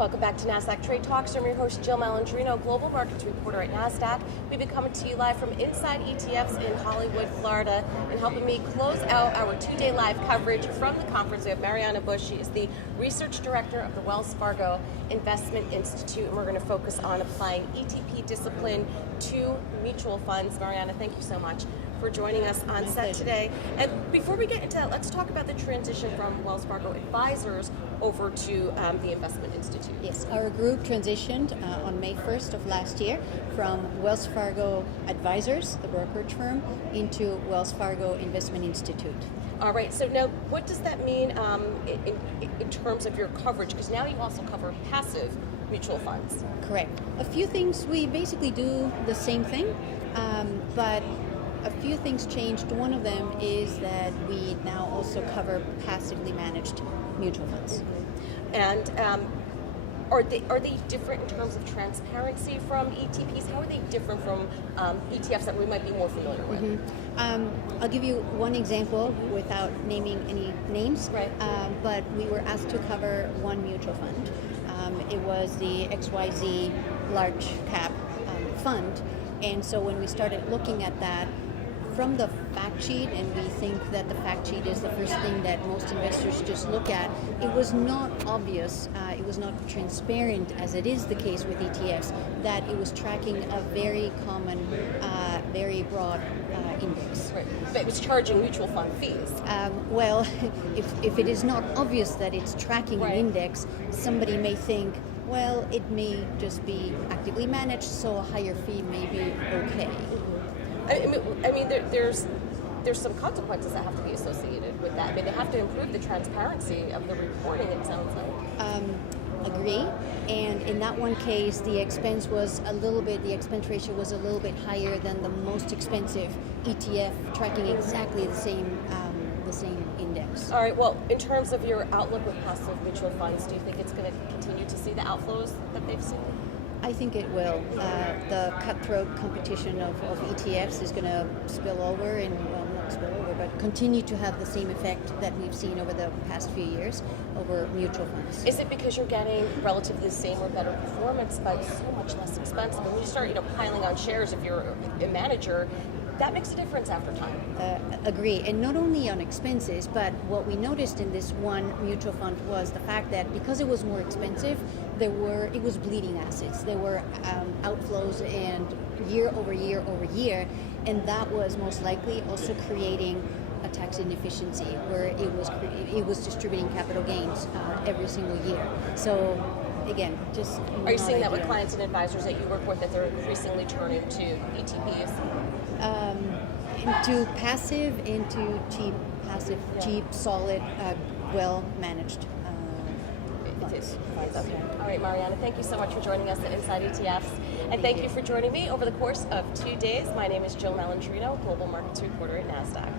Welcome back to Nasdaq Trade Talks. I'm your host, Jill Malandrino, Global Markets Reporter at Nasdaq. We've been coming to you live from Inside ETFs in Hollywood, Florida. And helping me close out our two-day live coverage from the conference, we have Mariana Bush. She is the Research Director of the Wells Fargo Investment Institute. And we're going to focus on applying ETP discipline to mutual funds. Mariana, thank you so much for joining us on set today. And before we get into that, let's talk about the transition from Wells Fargo Advisors over to the Investment Institute. Yes, our group transitioned on May 1st of last year from Wells Fargo Advisors, the brokerage firm, into Wells Fargo Investment Institute. All right, so now what does that mean in terms of your coverage? Because now you also cover passive mutual funds. Correct. A few things, we basically do the same thing, but a few things changed. One of them is that we now also cover passively managed mutual funds. And are they different in terms of transparency from ETPs? How are they different from ETFs that we might be more familiar with? Mm-hmm. I'll give you one example without naming any names, right. But we were asked to cover one mutual fund. It was the XYZ large cap fund, and so when we started looking at that, from the fact sheet, and we think that the fact sheet is the first thing that most investors just look at, it was not obvious, it was not transparent, as it is the case with ETFs, that it was tracking a very common, very broad index. Right. But it was charging mutual fund fees. Well, if it is not obvious that it's tracking right. an index, somebody may think, well, it may just be actively managed, so a higher fee may be okay. I mean, there's some consequences that have to be associated with that. I mean, they have to improve the transparency of the reporting, it sounds like. Agree. And in that one case, the expense ratio was a little bit higher than the most expensive ETF, tracking exactly the same index. All right. Well, in terms of your outlook with passive mutual funds, do you think it's going to continue to see the outflows that they've seen? I think it will. The cutthroat competition of ETFs is going to spill over, and well, not spill over, but continue to have the same effect that we've seen over the past few years over mutual funds. Is it because you're getting relatively the same or better performance, but so much less expensive? And when you start, piling on shares, if you're a manager, that makes a difference after time. Agree, and not only on expenses, but what we noticed in this one mutual fund was the fact that because it was more expensive, it was bleeding assets. There were outflows and year over year, and that was most likely also creating a tax inefficiency where it was distributing capital gains every single year. So again, just are you seeing that with clients and advisors that you work with, that they're increasingly turning to ETPs? Into passive, into cheap, solid, well managed. It is. Okay. All right, Mariana, thank you so much for joining us at Inside ETFs. And thank you for joining me over the course of 2 days. My name is Jill Malandrino, Global Markets Reporter at Nasdaq.